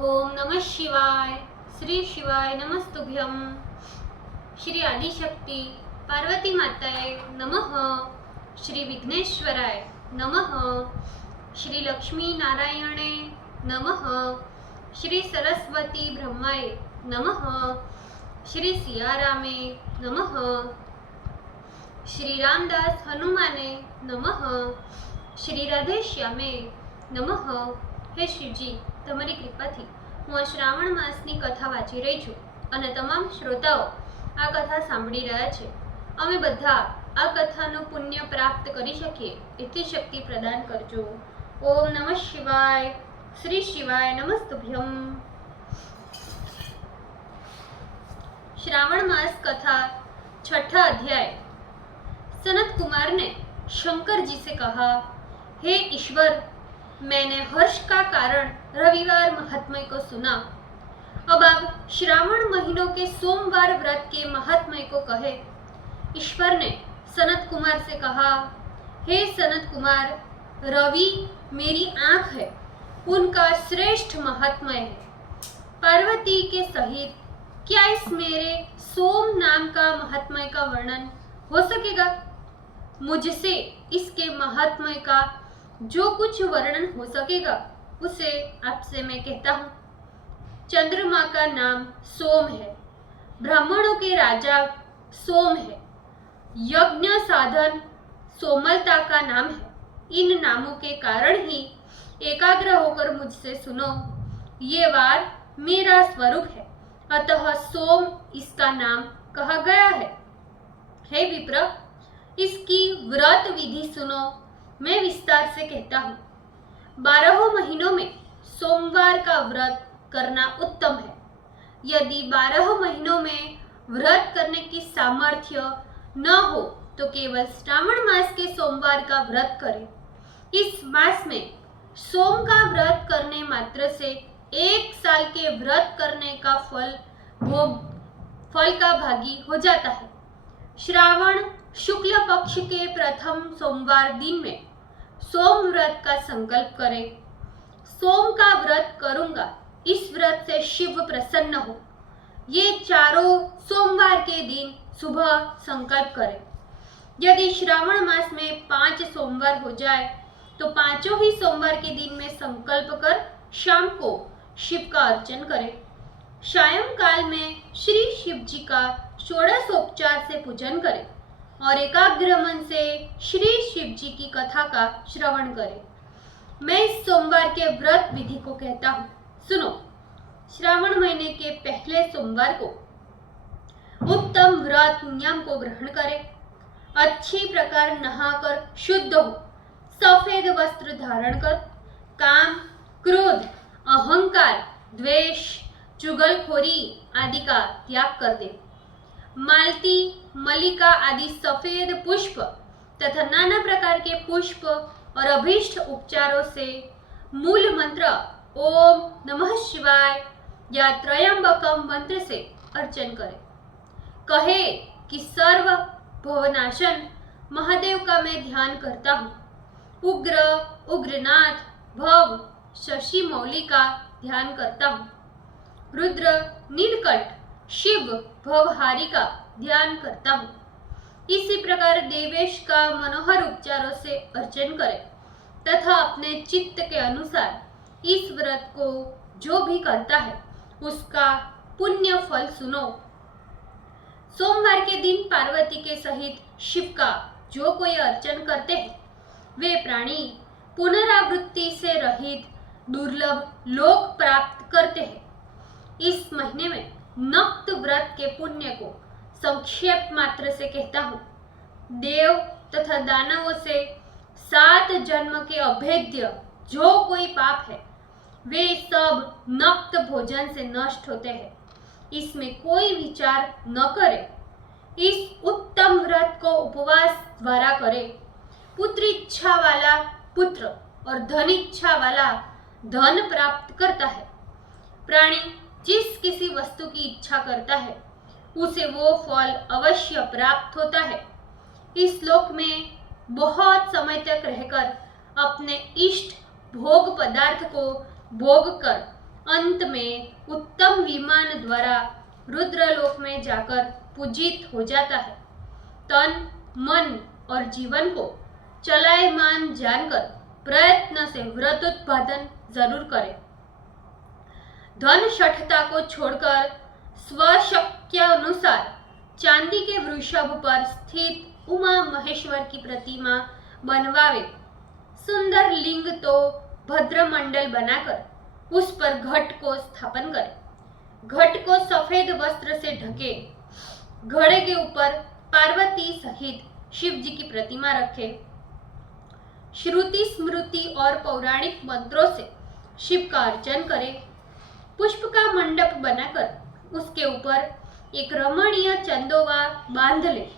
ओम नमः शिवाय। श्री शिवाय नमस्तुभ्यम। श्री आदिशक्ति पार्वती माताए नमः। श्री विघ्नेश्वराय नमः। श्री लक्ष्मी नारायणे नमः। श्री सरस्वती ब्रह्माय नमः। श्री सियारामे नमः। श्री रामदास हनुमाने नमः। श्री राधेश्यामे नमः। हे शिवजी, તમારી કૃપાથી હું આ શ્રાવણ માસની કથા વાંચી રહી છું અને તમામ શ્રોતાઓ આ કથા સાંભળી રહ્યા છે. અમે બધા આ કથાનું પુણ્ય પ્રાપ્ત કરી શકીએ એટલી શક્તિ પ્રદાન કરજો. ઓમ નમઃ શિવાય. શ્રી શિવાય નમસ્તુભ્યમ. श्रावण मास कथा छठा अध्याय. सनत कुमार ने शंकर जी से कहा, हे ईश्वर, मैंने हर्ष का कारण रविवार महात्म्य को सुना. अब आप श्रावण महीनों के सोमवार व्रत के महात्म्य को कहे. ईश्वर ने सनत कुमार से कहा, हे सनत कुमार, रवि मेरी आंख है, उनका श्रेष्ठ महात्म्य है. पार्वती के सहित क्या इस मेरे सोम नाम का महात्म्य का वर्णन हो सकेगा? मुझसे इसके महात्म्य का जो कुछ वर्णन हो सकेगा उसे आपसे मैं कहता हूँ. चंद्रमा का नाम सोम है, ब्राह्मणों के राजा सोम है, यज्ञ साधन सोमलता का नाम है. इन नामों के कारण ही एकाग्र होकर मुझसे सुनो. ये वार मेरा स्वरूप है, अतः सोम इसका नाम कहा गया है. हे विप्र, इसकी व्रत विधि सुनो. मैं विस्तार से कहता हूँ. 12 महीनों में सोमवार का व्रत करना उत्तम है. यदि 12 महीनों में व्रत करने की सामर्थ्य न हो तो केवल श्रावण मास के सोमवार का व्रत करें. इस मास में सोम का व्रत करने मात्र से 1 साल के व्रत करने का फल का भागी हो जाता है. श्रावण शुक्ल पक्ष के प्रथम सोमवार दिन में सोम व्रत का संकल्प करें. सोम का व्रत करूंगा, इस व्रत से शिव प्रसन्न हो, ये चारों सोमवार के दिन सुबह संकल्प करें. यदि श्रावण मास में 5 सोमवार हो जाए तो 5 ही सोमवार के दिन में संकल्प कर शाम को शिव का अर्चन करें. सायंकाल में श्री शिव जी का षोडशोपचार से पूजन करें और एकाग्र मन से श्री शिव जी की कथा का श्रवण करें. मैं इस सोमवार के व्रत विधि को कहता हूँ, सुनो. श्रावण महीने के पहले सोमवार को उत्तम व्रत नियम को ग्रहण करें. अच्छी प्रकार नहाकर शुद्ध हो, सफेद वस्त्र धारण कर, काम, क्रोध, अहंकार, द्वेष, चुगलखोरी आदि का त्याग कर दे. मालती, मलिका आदि सफेद पुष्प तथा नाना प्रकार के पुष्प और अभीष्ट उपचारों से मूल मंत्र ओम नमः शिवाय या त्रयंबकम मंत्र से अर्चन करें. कहे कि सर्व भवनाशन महादेव का मैं ध्यान करता हूँ. उग्र उग्रनाथ भव शशि मौली का ध्यान करता हूँ. रुद्र नीलकंठ शिव भवहारी का ध्यान करता हूँ. इसी प्रकार देवेश का मनोहर उपचारों से अर्चन करें तथा अपने चित्त के अनुसार इस व्रत को जो भी करता है उसका पुण्य फल सुनो. सोमवार के दिन पार्वती के सहित शिव का जो कोई अर्चन करते हैं वे प्राणी पुनरावृत्ति से रहित दुर्लभ लोक प्राप्त करते हैं. इस महीने में नक्त व्रत के पुण्य को संक्षेप मात्र से कहता हूँ. देव तथा दानवों से 7 जन्म के अभेद्य जो कोई पाप है वे सब नक्त भोजन से नष्ट होते हैं. इसमें कोई विचार न करे. इस उत्तम व्रत को उपवास द्वारा करे. पुत्र इच्छा वाला पुत्र और धन इच्छा वाला धन प्राप्त करता है. प्राणी जिस किसी वस्तु की इच्छा करता है उसे वो फल अवश्य प्राप्त होता है. इस लोक में बहुत समय तक रहकर अपने इष्ट भोग पदार्थ को भोग कर अंत में उत्तम विमान द्वारा रुद्रलोक में जाकर पूजित हो जाता है। तन, मन और जीवन को चलायमान जानकर प्रयत्न से व्रतोत्पादन जरूर करें। धन शठता को छोड़कर स्वशक्ति अनुसार चांदी के वृषभ पर स्थित उमा महेश्वर की प्रतिमा बनवावे। सुंदर लिंग तो भद्रमंडल बनाकर उस पर घट को स्थापन करें। घट को सफेद वस्त्र से ढके, घड़े के ऊपर पार्वती सहित शिव जी की प्रतिमा रखे। श्रुति स्मृति और पौराणिक मंत्रों से शिव का अर्चन करें। पुष्प का मंडप बनाकर उसके ऊपर एक रमणीय चंदोवा बांध ले।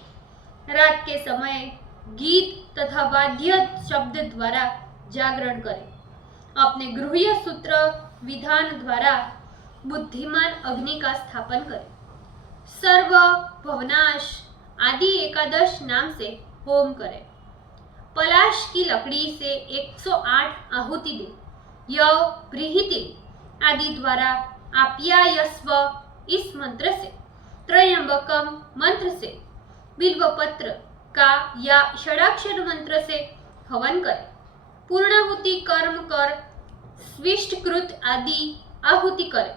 रात के समय गीत तथा वाद्य शब्द द्वारा जागरण करें। अपने गृह्य सूत्र विधान द्वारा बुद्धिमान अग्नि का स्थापन करें। सर्व भवनाश आदि एकादश नाम से होम करें। पलाश की लकड़ी से 108 आहुति दे। यव, प्रीहिति आदि द्वारा आप्यायस्व इस मंत्र से, त्रयंबकम मंत्र से, बिल्वपत्र का या षडाक्षर मंत्र से हवन करें। पूर्णाहुति कर्म कर स्विष्टकृत आदि आहुति करें।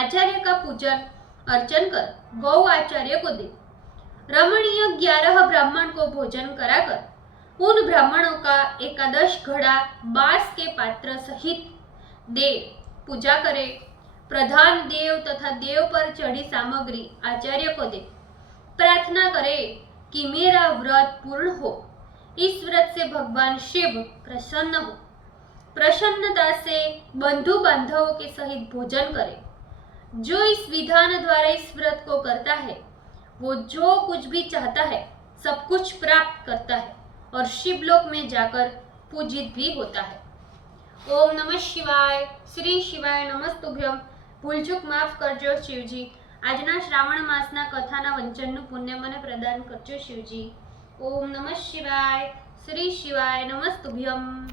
आचार्य का पूजन अर्चन कर गौ आचार्य को दे। रमणीय 11 ब्राह्मण को भोजन कराकर उन ब्राह्मणों का एकादश घड़ा बांस के पात्र सहित दे पूजा करे। प्रधान देव तथा देव पर चढ़ी सामग्री आचार्य को दे। प्रार्थना करे कि मेरा व्रत पूर्ण हो। इस व्रत से भगवान शिव प्रसन्न हो। प्रसन्नता से बंधु बांधवों के सहित भोजन करे। जो इस विधान द्वारा इस व्रत को करता है वो जो कुछ भी चाहता है सब कुछ प्राप्त करता है और शिवलोक में जाकर पूजित भी होता है। ओम नमः शिवाय। श्री शिवाय नमस्तुभ्यम। भूलचूक माफ करजो शिवजी। આજના શ્રાવણ માસના કથાના વંચનનું પુણ્ય મને પ્રદાન કરજો શિવજી। ઓમ નમઃ શિવાય। શ્રી શિવાય નમસ્તુભ્યમ।